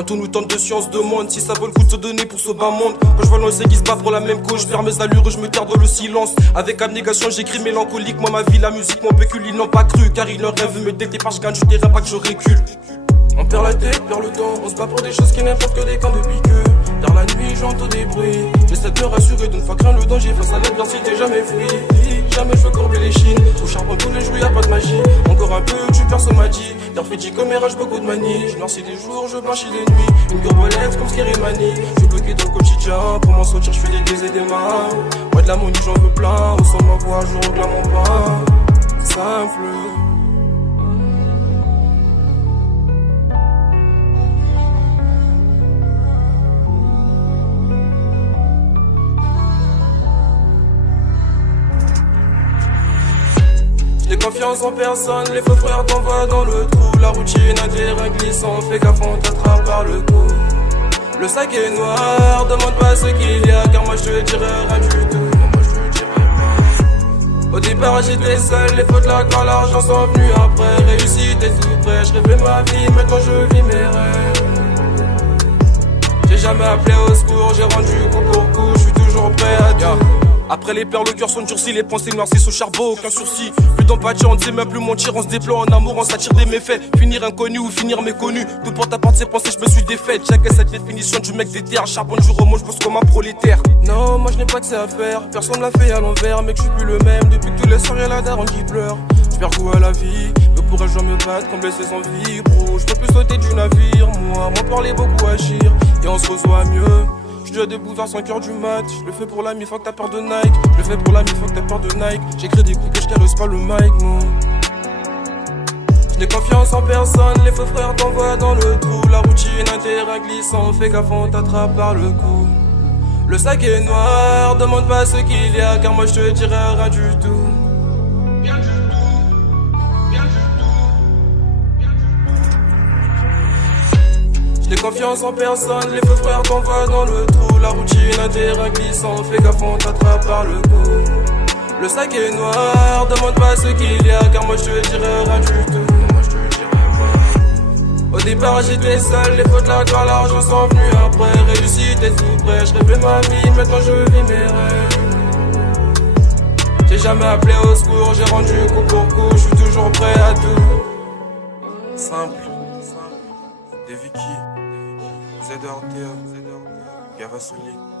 Quand on nous tente dessus, on se demande si ça vaut le coup de se donner pour ce bas monde. Quand je vois l'ancien qui se bat pour la même cause, je perds mes allures et je me garde dans le silence. Avec abnégation, j'écris mélancolique. Moi, ma vie, la musique, mon pécule, ils n'ont pas cru. Car ils n'auraient vu me dès que je gagne, je dirais pas que je recule. On perd la tête, perd le temps, on se bat pour des choses qui n'importe que des camps de piqueux. Dans la nuit, j'entends des bruits. J'essaie de me rassurer d'une fois craint le danger face à l'adversité, jamais fui. Jamais je veux courber les chines. Au charbon tous les jours, y'a pas de magie. Encore un peu, tu personne m'a dit. L'air fétiche comme rage, beaucoup de manie. Je noircis des jours, je blanchis des nuits. Une corbolette comme Scary Mani. Je suis bloqué dans le quotidien. Pour m'en sortir, je fais des guises et des mains. Moi de la monnaie, j'en veux plein. Au son de ma voix, je réclame mon pain. Simple. J'ai confiance en personne, les faux frères t'envoient dans le trou. La routine a des reins glissants, fais gaffe on t'attrape par le cou. Le sac est noir, demande pas ce qu'il y a, car moi je te dirai rien du tout. Au départ j'étais seul, les fautes là quand l'argent sont venus après. Réussite et tout près, je rêvais ma vie, maintenant je vis mes rêves. J'ai jamais appelé au secours, j'ai rendu coup pour coup, je suis toujours prêt à tout. Après les perles, le cœur sont durcis, les pensées noircies au charbon, aucun sursis. Plus d'empathie, on ne sait même plus mentir, on se déploie en amour, on s'attire des méfaits. Finir inconnu ou finir méconnu, tout porte à porte ses pensées, je me suis défaite. Chacun cette définition du mec des terres, charbon de jour au monde, je pense comme un prolétaire. Non, moi je n'ai pas que ça à faire, personne l'a fait à l'envers, mec je suis plus le même. Depuis que tous les soirs y'a la daronne qui pleure. J'perds goût à la vie, mais pourrais je dois me battre, combler ses envies, bro. Je peux plus sauter du navire, moi parler beaucoup agir, et on se reçoit mieux. Je dois debout vers 5h du mat. Je le fais pour l'ami, faut que t'as peur de Nike. Je le fais pour l'ami, faut que t'as peur de Nike. J'écris des coups que je caresse pas le mic, non. Je n'ai confiance en personne, les faux frères t'envoient dans le trou. La routine a des reins glissants, fais gaffe on t'attrape par le cou. Le sac est noir, demande pas ce qu'il y a, car moi je te dirai rien du tout. Rien du tout, rien du tout. J'ai confiance en personne, les faux frères t'envoient dans le trou. La routine a des reins glissants, fais gaffe on t'attrape par le cou. Le sac est noir, demande pas ce qu'il y a, car moi je te dirai rien du tout. Au départ j'étais seul, les fautes là quand l'argent sont venus après. Réussite et tout près, je rêvais ma vie, maintenant je vis mes rêves. J'ai jamais appelé au secours, j'ai rendu coup pour coup, je suis toujours prêt à tout. Simple. Des Vicky, ZRTM, Gava Solide.